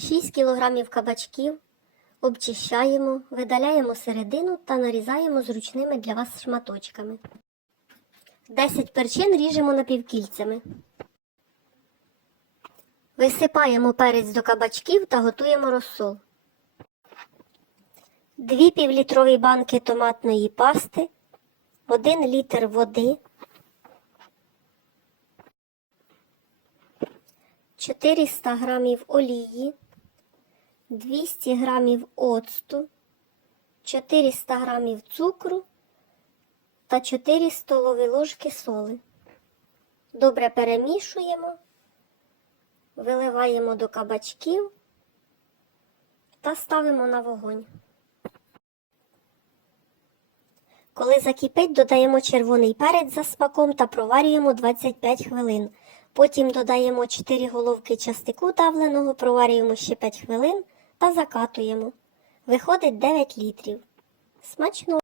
6 кг кабачків, обчищаємо, видаляємо середину та нарізаємо зручними для вас шматочками. 10 перчин ріжемо напівкільцями. Висипаємо перець до кабачків та готуємо розсол. 2 півлітрові банки томатної пасти, 1 літр води, 400 грамів олії, 200 грамів оцту, 400 грамів цукру та 4 столові ложки соли. Добре перемішуємо, виливаємо до кабачків та ставимо на вогонь. Коли закипить, додаємо червоний перець за смаком та проварюємо 25 хвилин. Потім додаємо 4 головки частику давленого, проварюємо ще 5 хвилин та закатуємо. Виходить 9 літрів. Смачно!